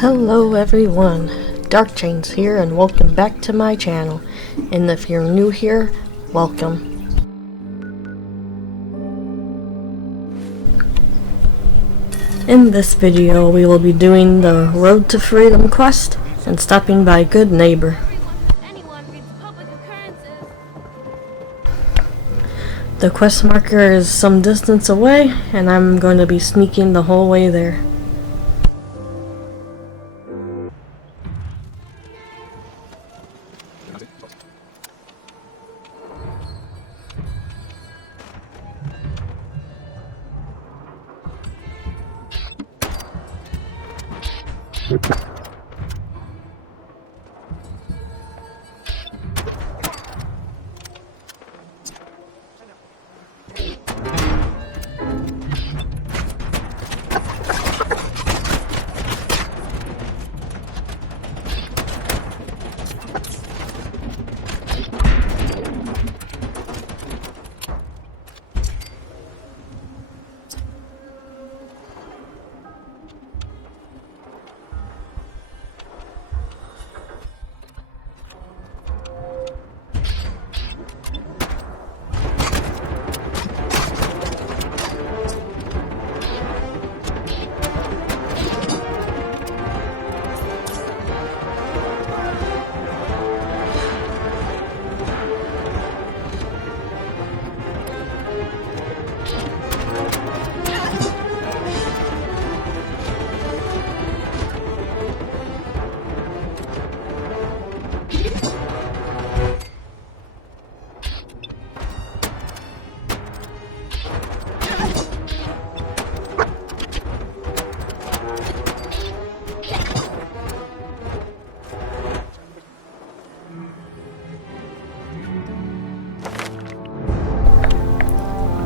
Hello everyone, Dark Chains here and welcome back to my channel, and if you're new here, welcome. In this video we will be doing the Road to Freedom quest and stopping by Good Neighbor. The quest marker is some distance away and I'm going to be sneaking the whole way there.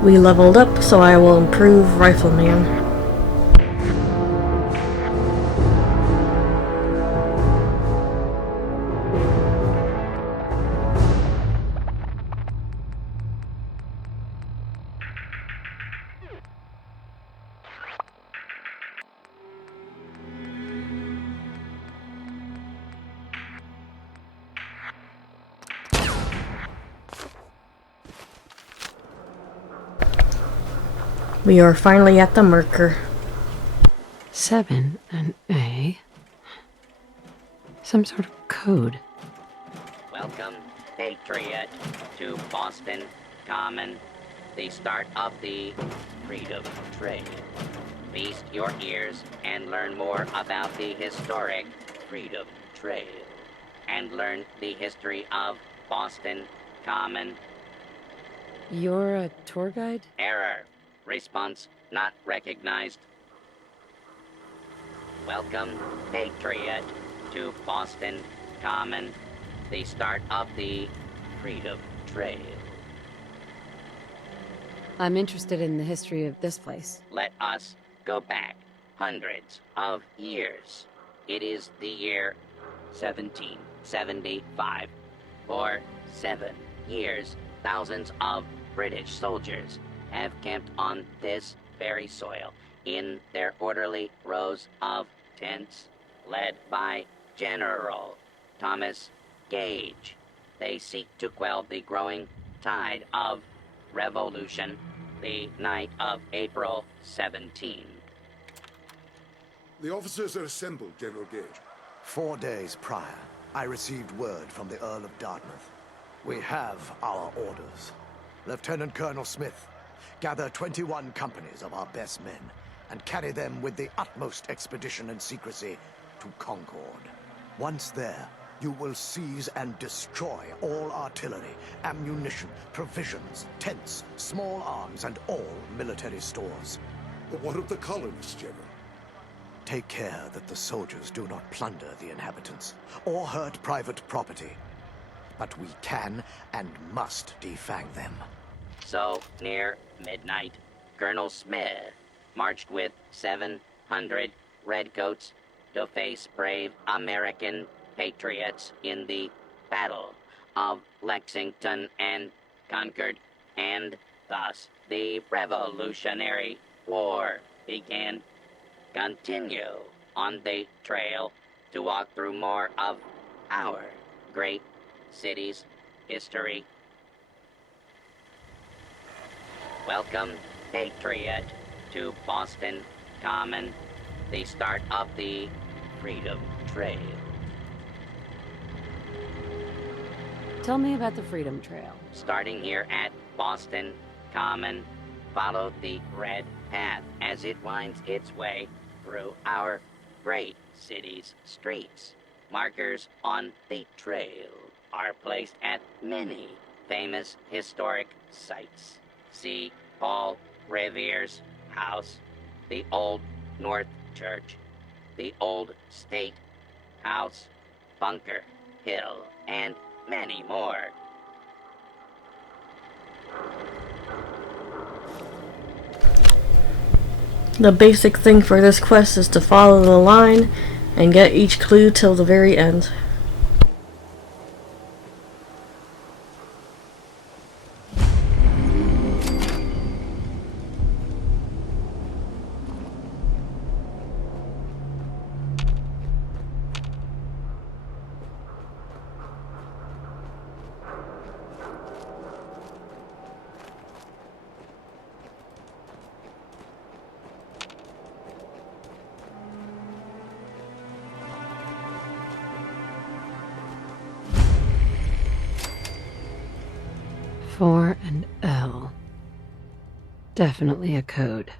We leveled up, so I will improve Rifleman. We are finally at the marker. 7 and A. Some sort of code. Welcome, Patriot, to Boston Common, the start of the Freedom Trail. Feast your ears and learn more about the historic Freedom Trail, and learn the history of Boston Common. You're a tour guide? Error. Response not recognized. Welcome, Patriot, to Boston Common, the start of the Freedom Trail. I'm interested in the history of this place. Let us go back hundreds of years. It is the year 1775. For 7 years, thousands of British soldiers have camped on this very soil in their orderly rows of tents, led by General Thomas Gage. They seek to quell the growing tide of revolution the night of April 17. The officers are assembled, General Gage. 4 days prior, I received word from the Earl of Dartmouth. We have our orders. Lieutenant Colonel Smith, gather 21 companies of our best men and carry them with the utmost expedition and secrecy to Concord. Once there, you will seize and destroy all artillery, ammunition, provisions, tents, small arms, and all military stores. But what of the colonists, General? Take care that the soldiers do not plunder the inhabitants or hurt private property. But we can and must defang them. So, near midnight, Colonel Smith marched with 700 redcoats to face brave American patriots in the Battle of Lexington and Concord, and thus the Revolutionary War began. Continue on the trail to walk through more of our great city's history. Welcome, Patriot, to Boston Common, the start of the Freedom Trail. Tell me about the Freedom Trail. Starting here at Boston Common, follow the red path as it winds its way through our great city's streets. Markers on the trail are placed at many famous historic sites. See Paul Revere's house, the Old North Church, the Old State House, Bunker Hill, and many more. The basic thing for this quest is to follow the line and get each clue till the very end. Four and L. Definitely a code.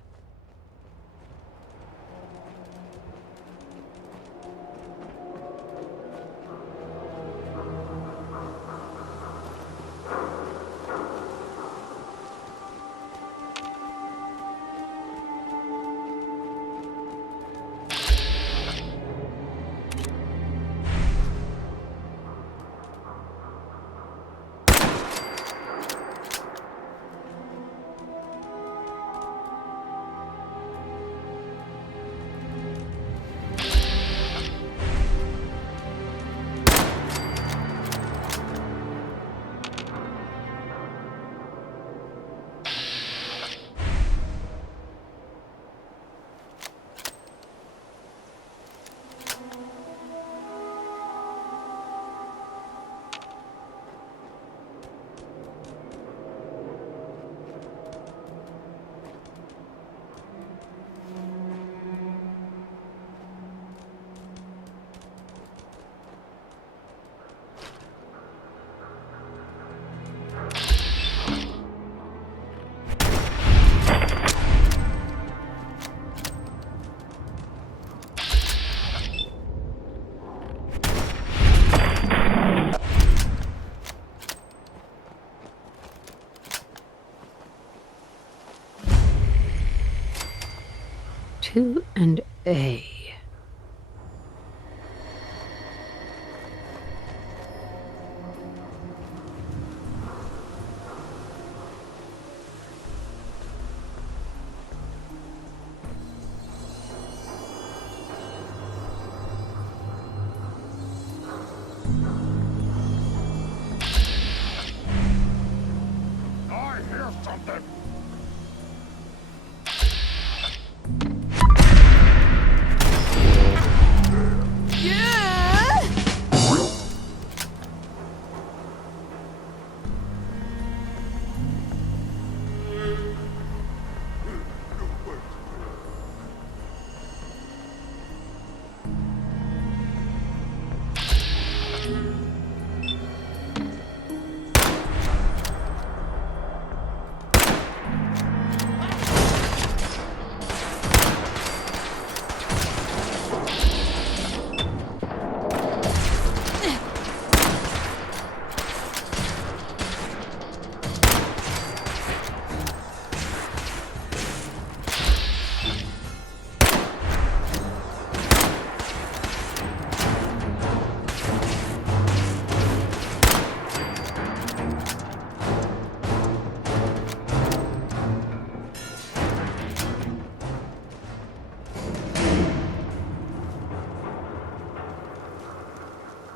Two and A. I hear something.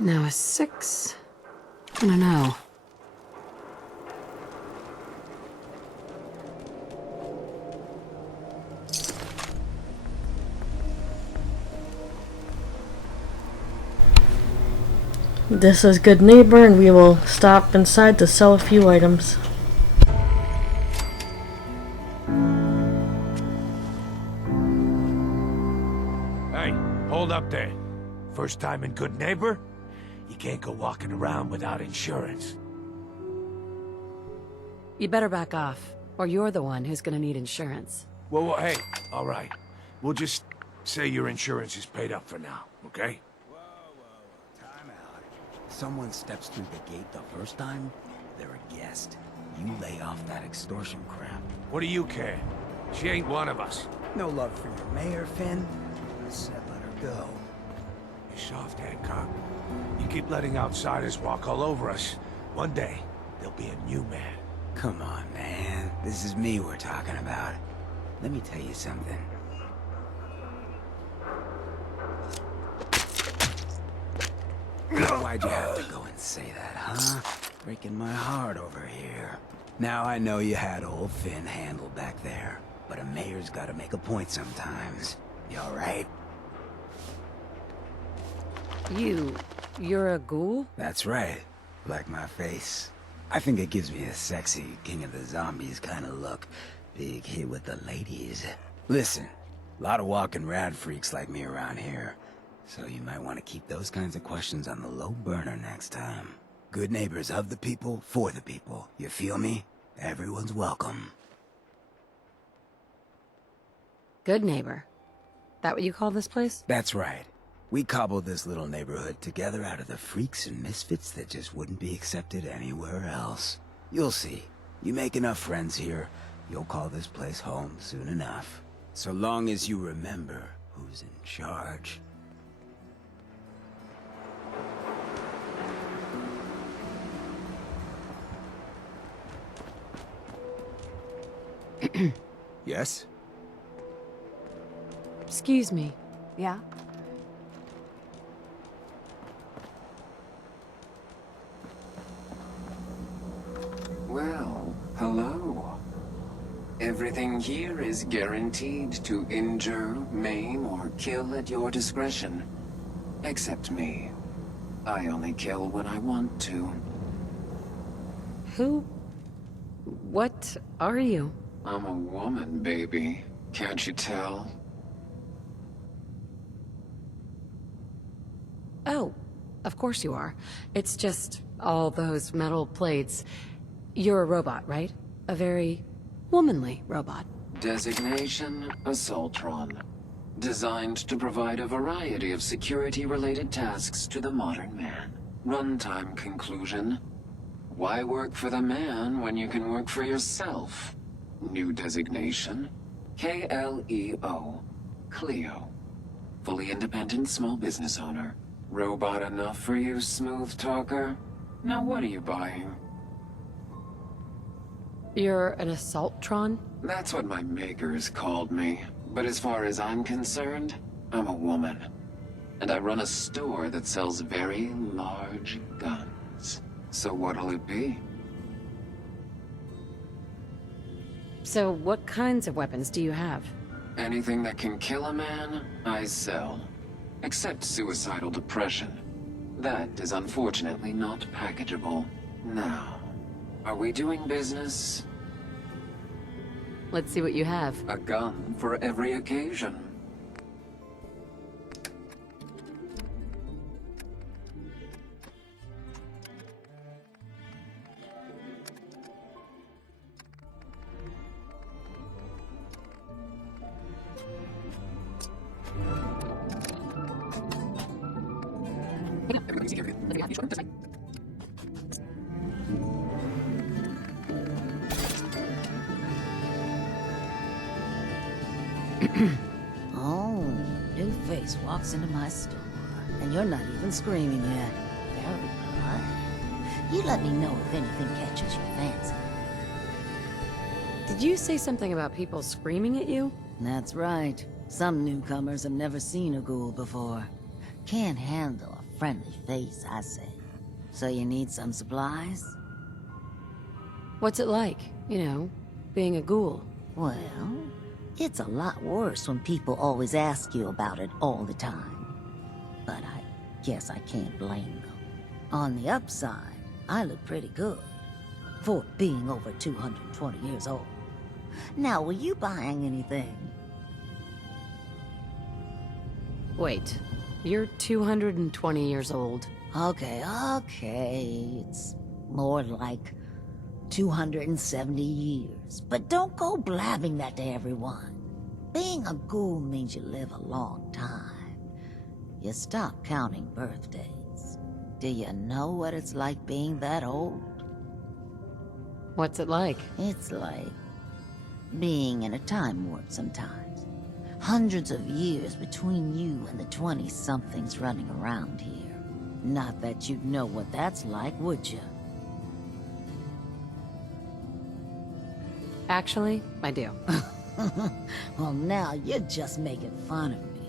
Now a 6 and an O. This is Good Neighbor, and we will stop inside to sell a few items. Hey, hold up there. First time in Good Neighbor? You can't go walking around without insurance. You better back off, or you're the one who's gonna need insurance. Well, hey, all right. We'll just say your insurance is paid up for now, okay? Time out. Someone steps through the gate the first time, they're a guest. You lay off that extortion crap. What do you care? She ain't one of us. No love for your mayor, Finn? I said let her go. You soft, Hancock. You keep letting outsiders walk all over us. One day, there'll be a new man. Come on, man. This is me we're talking about. Let me tell you something. Why'd you have to go and say that, huh? Breaking my heart over here. Now I know you had old Finn handled back there, but a mayor's gotta make a point sometimes. You alright? You're a ghoul? That's right. Like my face. I think it gives me a sexy King of the Zombies kind of look. Big hit with the ladies. Listen, a lot of walking rad freaks like me around here. So you might want to keep those kinds of questions on the low burner next time. Good neighbors of the people, for the people. You feel me? Everyone's welcome. Good Neighbor. That what you call this place? That's right. We cobbled this little neighborhood together out of the freaks and misfits that just wouldn't be accepted anywhere else. You'll see. You make enough friends here, you'll call this place home soon enough. So long as you remember who's in charge. Yes? Excuse me. Yeah? Well, hello. Everything here is guaranteed to injure, maim, or kill at your discretion. Except me. I only kill when I want to. What are you? I'm a woman, baby. Can't you tell? Oh, of course you are. It's just all those metal plates. You're a robot, right? A very womanly robot. Designation, Assaultron. Designed to provide a variety of security-related tasks to the modern man. Runtime conclusion. Why work for the man when you can work for yourself? New designation. KLEO. Cleo. Fully independent small business owner. Robot enough for you, smooth talker? Now what are you buying? You're an Assaultron? That's what my makers called me. But as far as I'm concerned, I'm a woman. And I run a store that sells very large guns. So what'll it be? So what kinds of weapons do you have? Anything that can kill a man, I sell. Except suicidal depression. That is unfortunately not packageable. Now, are we doing business? Let's see what you have. A gun for every occasion. Oh, new face walks into my store, and you're not even screaming yet. Very polite. You let me know if anything catches your fancy. Did you say something about people screaming at you? That's right. Some newcomers have never seen a ghoul before. Can't handle a friendly face, I say. So you need some supplies? What's it like, you know, being a ghoul? Well, it's a lot worse when people always ask you about it all the time. But I guess I can't blame them. On the upside, I look pretty good for being over 220 years old. Now, were you buying anything? Wait, you're 220 years old. Okay. It's more like 270 years. But don't go blabbing that to everyone. Being a ghoul means you live a long time. You stop counting birthdays. Do you know what it's like being that old? What's it like? It's like being in a time warp sometimes. Hundreds of years between you and the 20-somethings running around here. Not that you'd know what that's like, would you? Actually, I do. Well, now you're just making fun of me.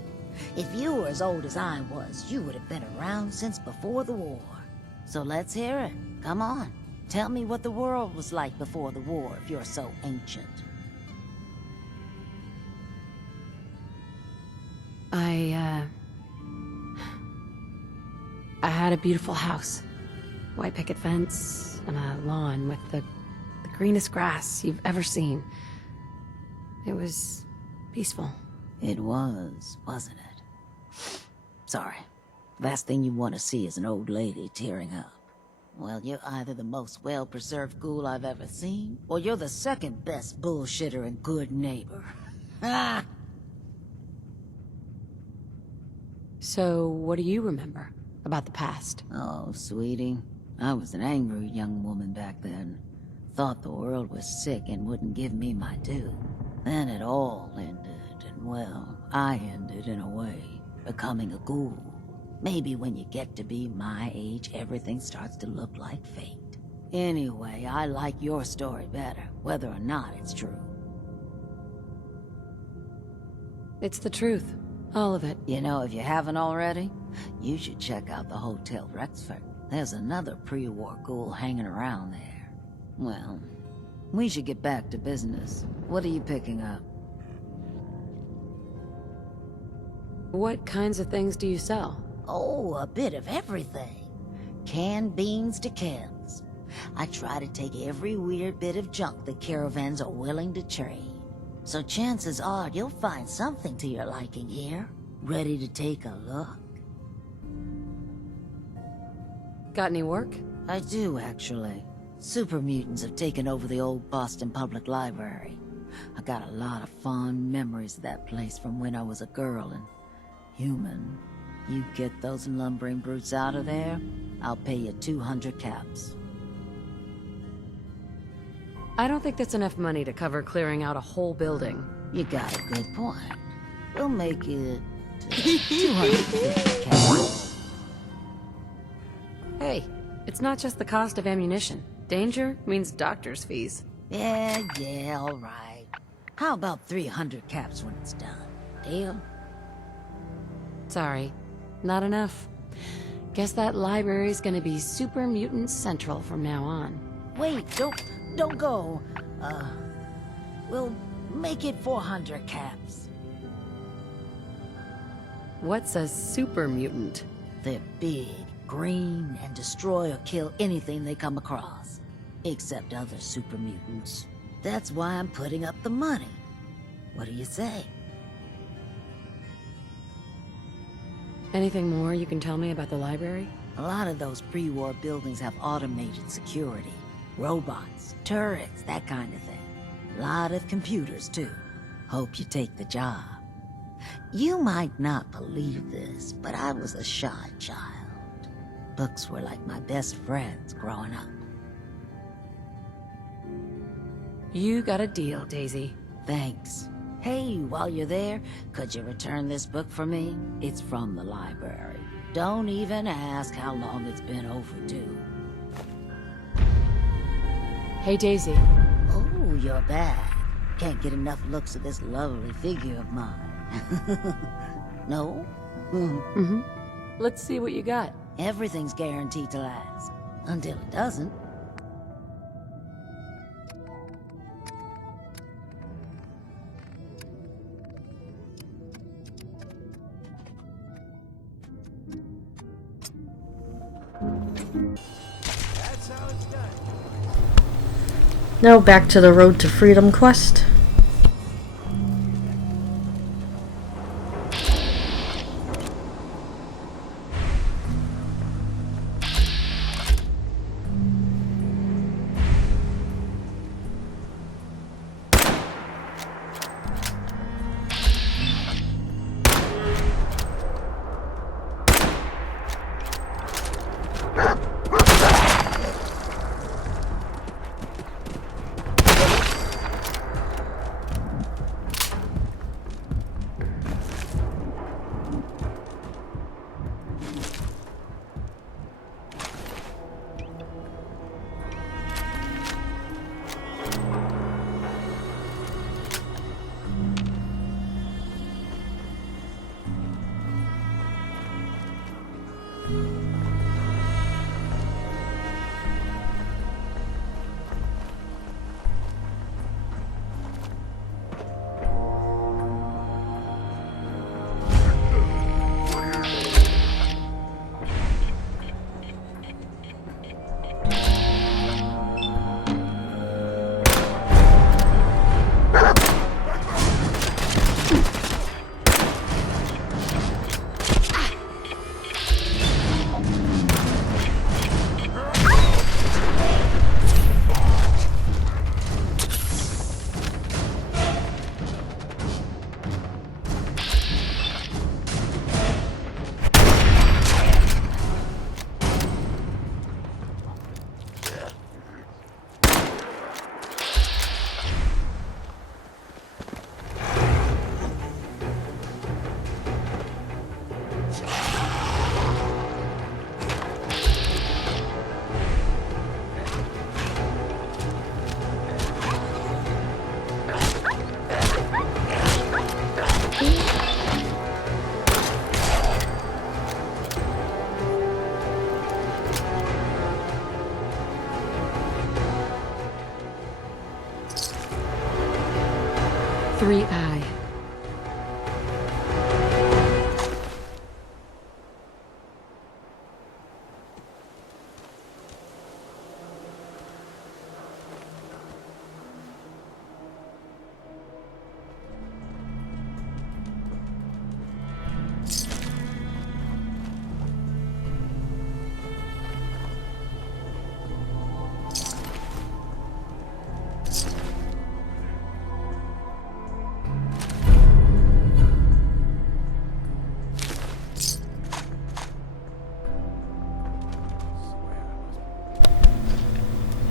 If you were as old as I was, you would have been around since before the war. So let's hear it. Come on. Tell me what the world was like before the war if you're so ancient. I had a beautiful house. White picket fence and a lawn with the greenest grass you've ever seen. It was peaceful. It was, wasn't it? Sorry. Last thing you want to see is an old lady tearing up. Well, you're either the most well-preserved ghoul I've ever seen, or you're the second best bullshitter and good neighbor. Ah! So, what do you remember about the past? Oh, sweetie. I was an angry young woman back then. Thought the world was sick and wouldn't give me my due. Then it all ended, and well, I ended in a way, becoming a ghoul. Maybe when you get to be my age, everything starts to look like fate. Anyway, I like your story better, whether or not it's true. It's the truth. All of it. You know, if you haven't already, you should check out the Hotel Rexford. There's another pre-war ghoul hanging around there. Well, we should get back to business. What are you picking up? What kinds of things do you sell? Oh, a bit of everything. Canned beans to chems. I try to take every weird bit of junk the caravans are willing to trade. So chances are you'll find something to your liking here. Ready to take a look? Got any work? I do, actually. Super mutants have taken over the old Boston Public Library. I got a lot of fond memories of that place from when I was a girl and human. You get those lumbering brutes out of there, I'll pay you 200 caps. I don't think that's enough money to cover clearing out a whole building. You got a good point. We'll make it 250 caps. Hey, it's not just the cost of ammunition. Danger means doctor's fees. Yeah, all right. How about 300 caps when it's done? Deal? Sorry, not enough. Guess that library's gonna be Super Mutant Central from now on. Wait, don't go. We'll make it 400 caps. What's a super mutant? They're big, green, and destroy or kill anything they come across. Except other super mutants. That's why I'm putting up the money. What do you say? Anything more you can tell me about the library? A lot of those pre-war buildings have automated security. Robots, turrets, that kind of thing. Lot of computers, too. Hope you take the job. You might not believe this, but I was a shy child. Books were like my best friends growing up. You got a deal, Daisy. Thanks. Hey, while you're there, could you return this book for me? It's from the library. Don't even ask how long it's been overdue. Hey, Daisy. Oh, you're back. Can't get enough looks at this lovely figure of mine. No? Mm-hmm. Let's see what you got. Everything's guaranteed to last. Until it doesn't. Now back to the Road to Freedom quest. Three I.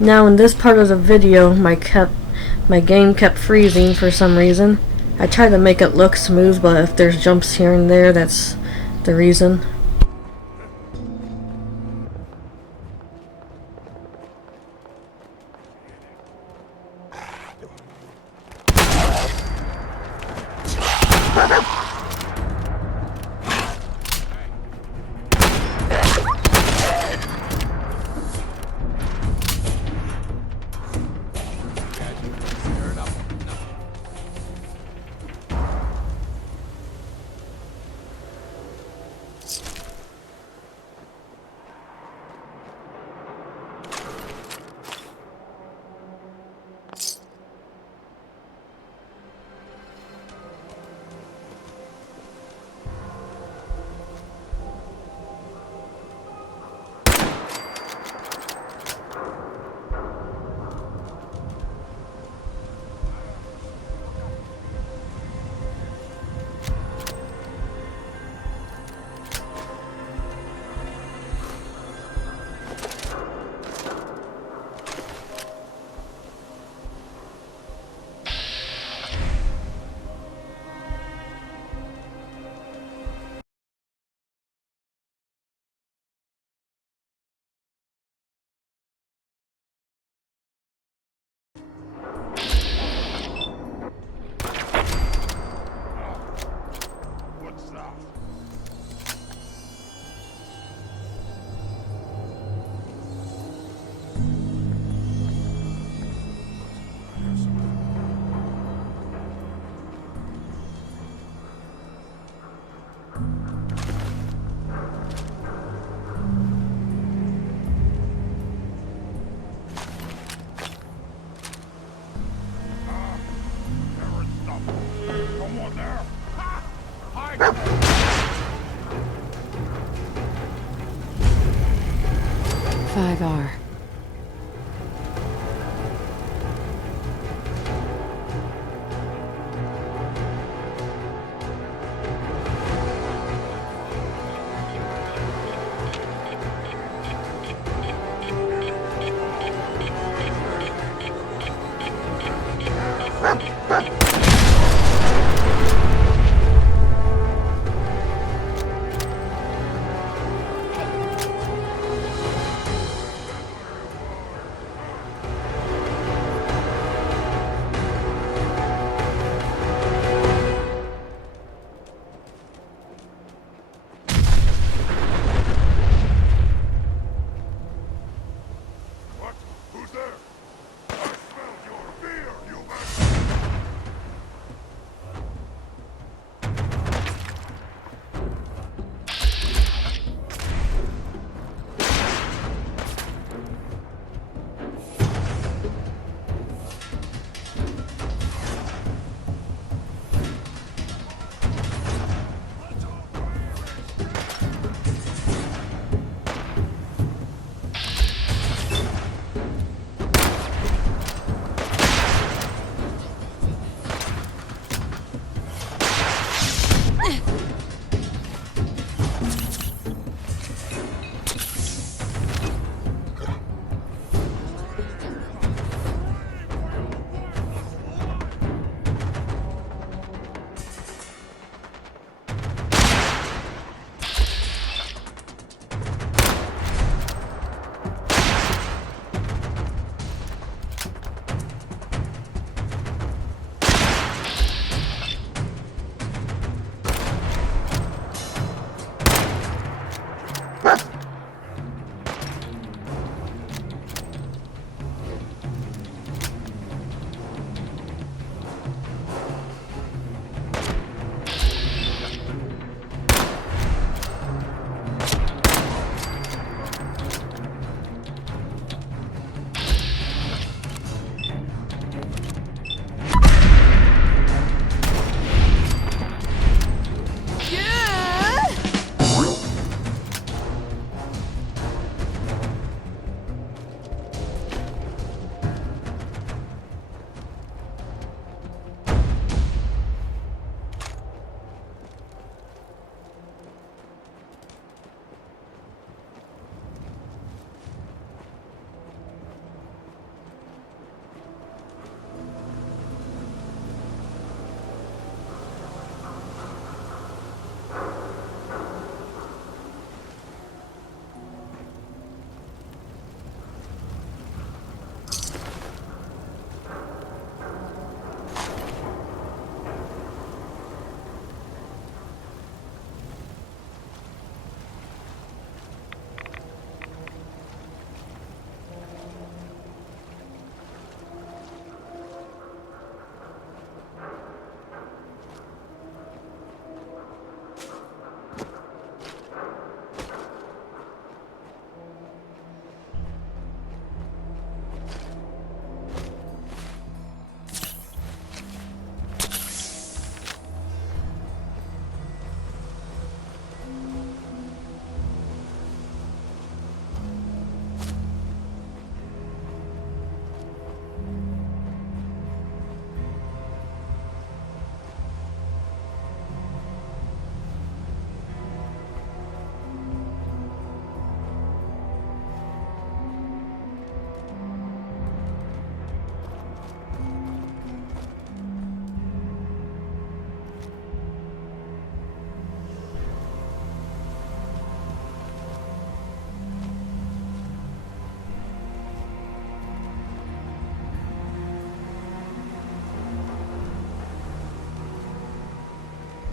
Now in this part of the video, my game kept freezing for some reason. I tried to make it look smooth, but if there's jumps here and there, that's the reason. Someone there? Ha! Hide! 5R. What? Who's there? I smelled your fear, human!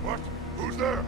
What? Who's there?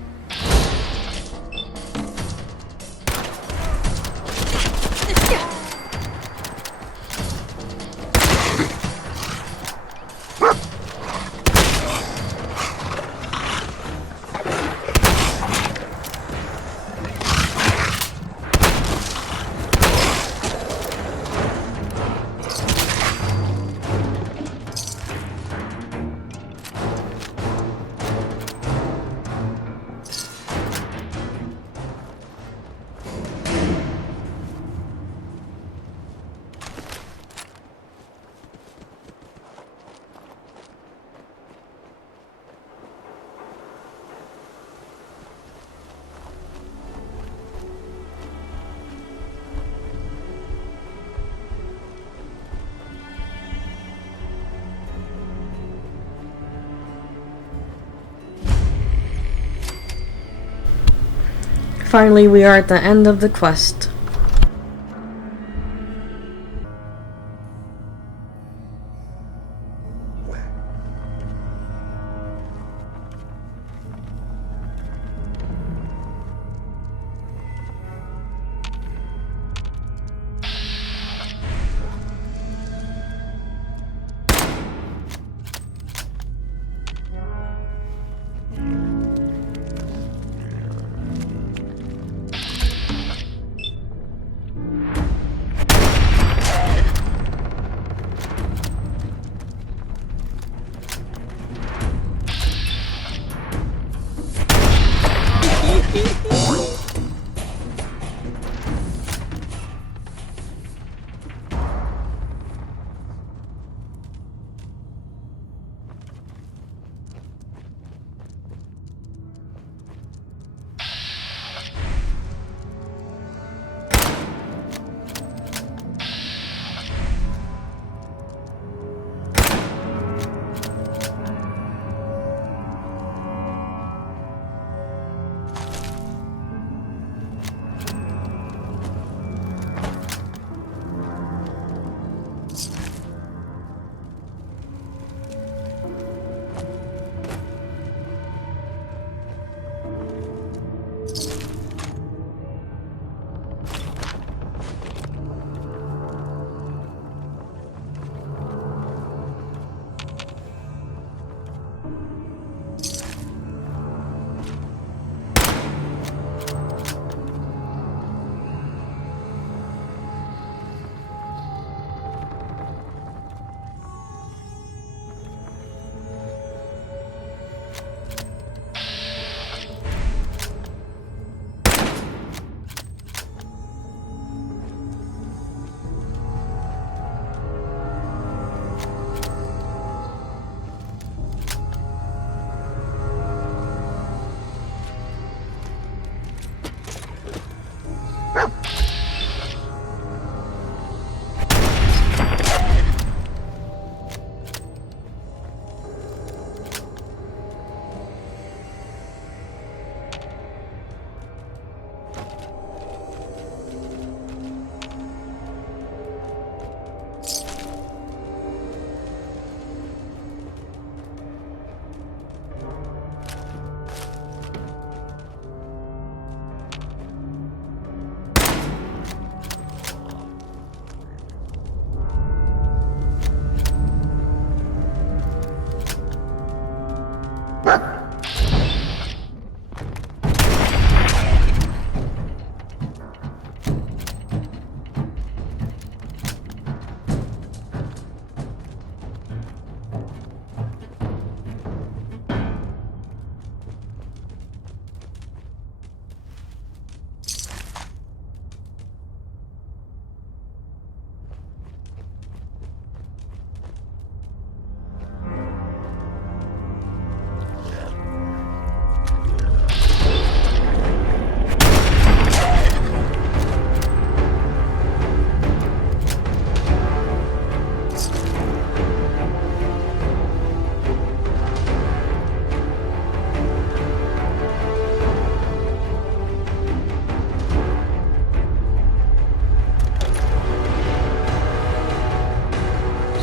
Finally, we are at the end of the quest.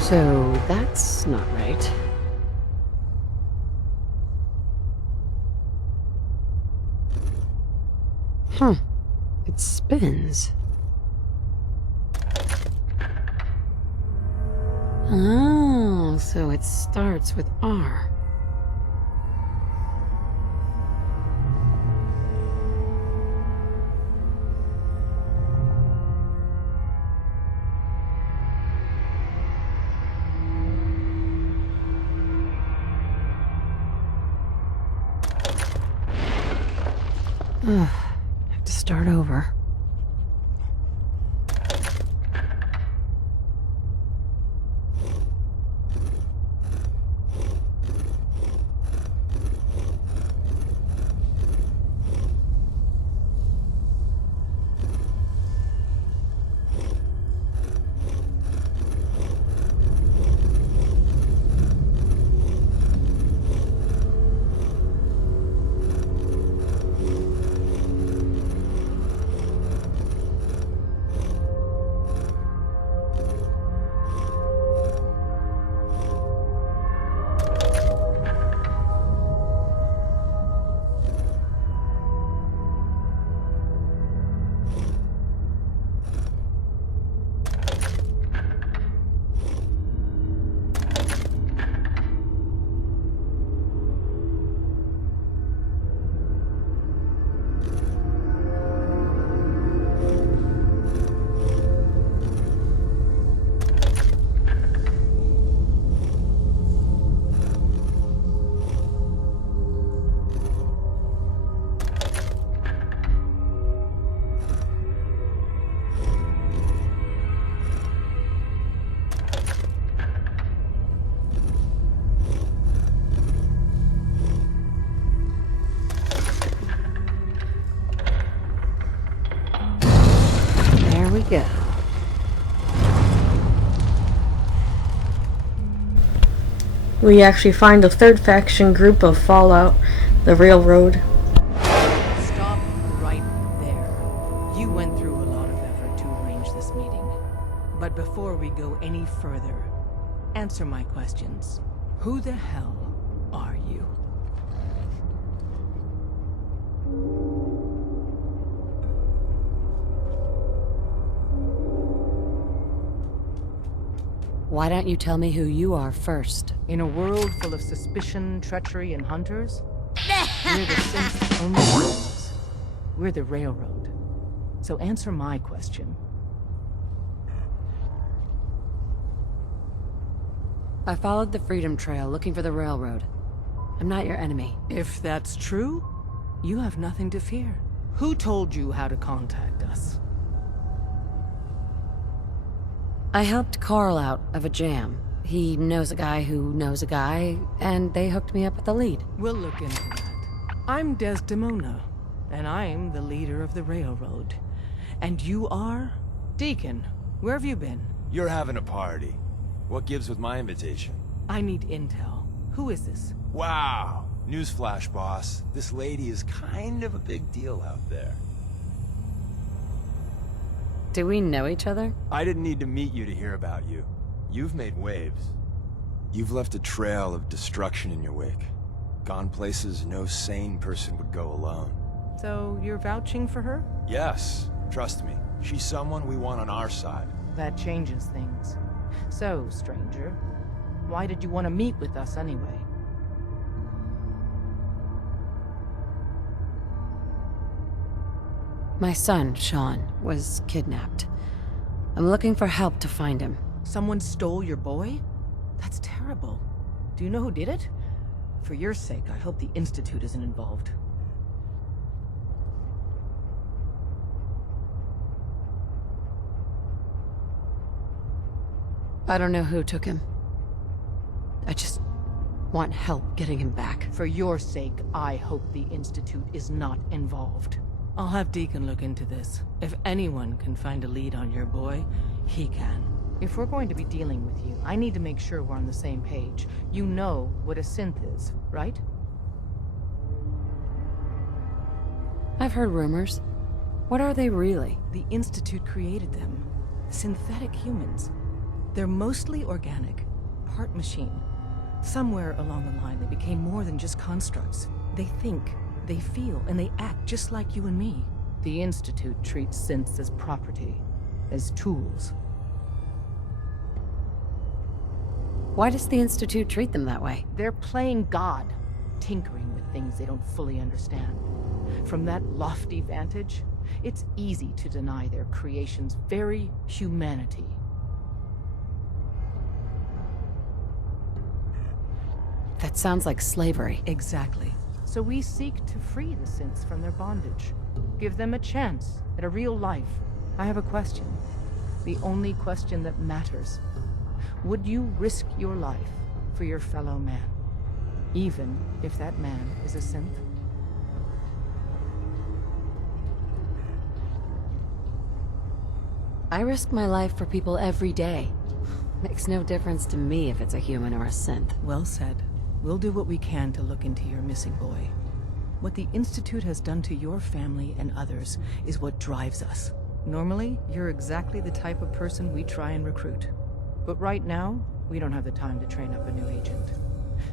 So that's not right. Huh. It spins. Oh, so it starts with R. Ugh, have to start over. go. We actually find a third faction group of Fallout, the Railroad. Stop right there. You went through a lot of effort to arrange this meeting. But before we go any further, answer my questions. Who the hell are you? Why don't you tell me who you are first? In a world full of suspicion, treachery, and hunters, we're the Synth's only enemies. We're the Railroad. So answer my question. I followed the Freedom Trail looking for the Railroad. I'm not your enemy. If that's true, you have nothing to fear. Who told you how to contact us? I helped Carl out of a jam. He knows a guy who knows a guy, and they hooked me up with the lead. We'll look into that. I'm Desdemona, and I'm the leader of the Railroad. And you are? Deacon, where have you been? You're having a party. What gives with my invitation? I need intel. Who is this? Wow! Newsflash, boss. This lady is kind of a big deal out there. Do we know each other? I didn't need to meet you to hear about you. You've made waves. You've left a trail of destruction in your wake. Gone places no sane person would go alone. So, you're vouching for her? Yes, trust me. She's someone we want on our side. That changes things. So, stranger, why did you want to meet with us anyway? My son, Sean, was kidnapped. I'm looking for help to find him. Someone stole your boy? That's terrible. Do you know who did it? For your sake, I hope the Institute isn't involved. I don't know who took him. I just want help getting him back. For your sake, I hope the Institute is not involved. I'll have Deacon look into this. If anyone can find a lead on your boy, he can. If we're going to be dealing with you, I need to make sure we're on the same page. You know what a synth is, right? I've heard rumors. What are they really? The Institute created them. Synthetic humans. They're mostly organic, part machine. Somewhere along the line, they became more than just constructs. They think, they feel, and they act just like you and me. The Institute treats synths as property, as tools. Why does the Institute treat them that way? They're playing God, tinkering with things they don't fully understand. From that lofty vantage, it's easy to deny their creation's very humanity. That sounds like slavery. Exactly. So we seek to free the synths from their bondage. Give them a chance at a real life. I have a question. The only question that matters. Would you risk your life for your fellow man? Even if that man is a synth? I risk my life for people every day. Makes no difference to me if it's a human or a synth. Well said. We'll do what we can to look into your missing boy. What the Institute has done to your family and others is what drives us. Normally, you're exactly the type of person we try and recruit. But right now, we don't have the time to train up a new agent.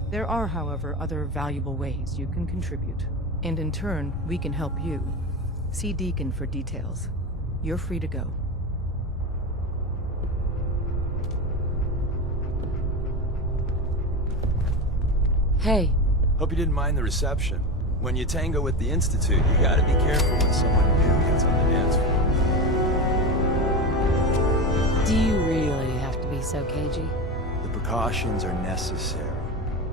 There are, however, other valuable ways you can contribute. And in turn, we can help you. See Deacon for details. You're free to go. Hey. Hope you didn't mind the reception. When you tango with the Institute, you gotta be careful when someone new gets on the dance floor. Do you really have to be so cagey? The precautions are necessary.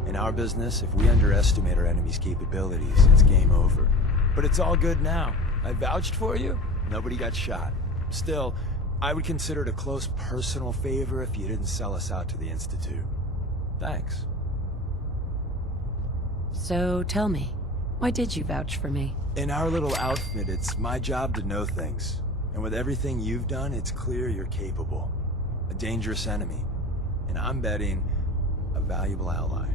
In our business, if we underestimate our enemy's capabilities, it's game over. But it's all good now. I vouched for you. Nobody got shot. Still, I would consider it a close personal favor if you didn't sell us out to the Institute. Thanks. So tell me, why did you vouch for me? In our little outfit, it's my job to know things. And with everything you've done, it's clear you're capable. A dangerous enemy. And I'm betting a valuable ally.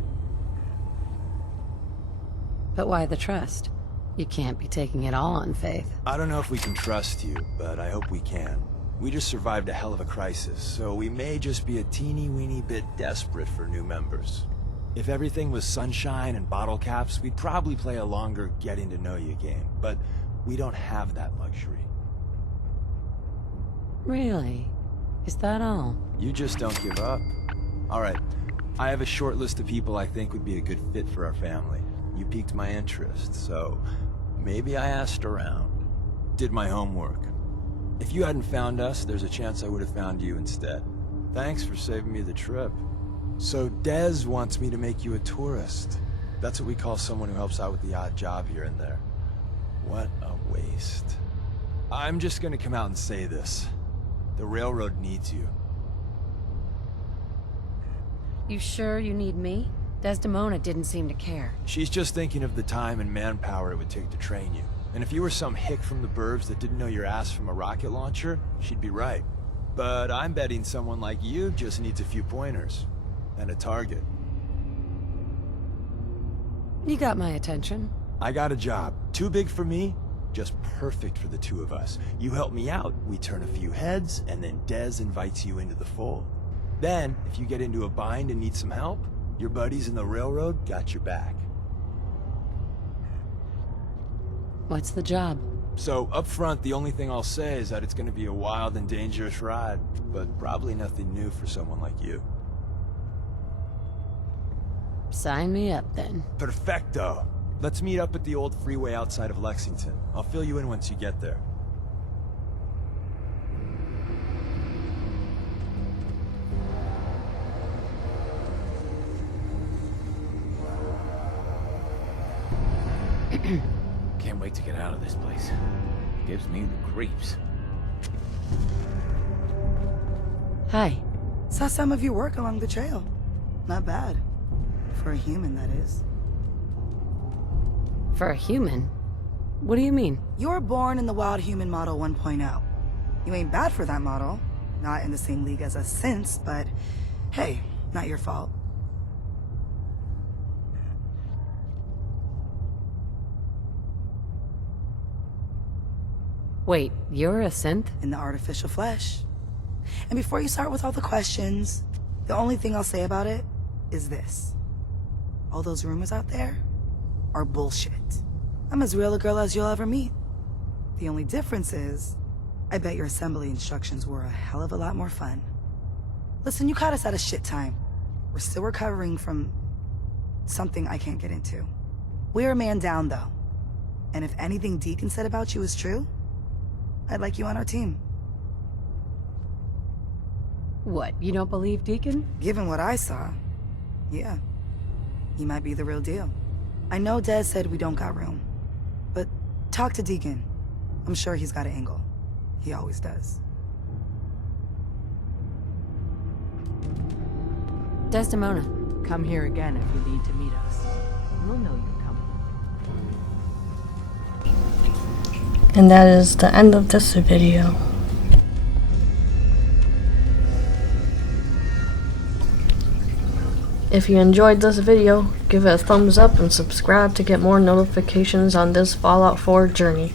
But why the trust? You can't be taking it all on faith. I don't know if we can trust you, but I hope we can. We just survived a hell of a crisis, so we may just be a teeny-weeny bit desperate for new members. If everything was sunshine and bottle caps, we'd probably play a longer getting-to-know-you game, but we don't have that luxury. Really? Is that all? You just don't give up. Alright, I have a short list of people I think would be a good fit for our family. You piqued my interest, so maybe I asked around. Did my homework. If you hadn't found us, there's a chance I would have found you instead. Thanks for saving me the trip. So Dez wants me to make you a tourist. That's what we call someone who helps out with the odd job here and there. What a waste. I'm just gonna come out and say this. The railroad needs you. You sure you need me? Desdemona didn't seem to care. She's just thinking of the time and manpower it would take to train you. And if you were some hick from the burbs that didn't know your ass from a rocket launcher, she'd be right. But I'm betting someone like you just needs a few pointers. And a target. You got my attention. I got a job. Too big for me, just perfect for the two of us. You help me out, we turn a few heads, and then Dez invites you into the fold. Then, if you get into a bind and need some help, your buddies in the railroad got your back. What's the job? So, up front, the only thing I'll say is that it's gonna be a wild and dangerous ride, but probably nothing new for someone like you. Sign me up, then. Perfecto. Let's meet up at the old freeway outside of Lexington. I'll fill you in once you get there. Can't wait to get out of this place. Gives me the creeps. Hi. Saw some of your work along the trail. Not bad. For a human, that is. For a human? What do you mean? You were born in the Wild Human Model 1.0. You ain't bad for that model. Not in the same league as us since, but hey, not your fault. Wait, you're a synth? In the artificial flesh. And before you start with all the questions, the only thing I'll say about it is this. All those rumors out there are bullshit. I'm as real a girl as you'll ever meet. The only difference is, I bet your assembly instructions were a hell of a lot more fun. Listen, you caught us at a shit time. We're still recovering from something I can't get into. We're a man down, though. And if anything Deacon said about you is true, I'd like you on our team. What, you don't believe Deacon? Given what I saw, yeah. He might be the real deal. I know Dez said we don't got room, but talk to Deacon. I'm sure he's got an angle. He always does. Desdemona. Come here again if you need to meet us. We'll know you're coming. And that is the end of this video. If you enjoyed this video, give it a thumbs up and subscribe to get more notifications on this Fallout 4 journey.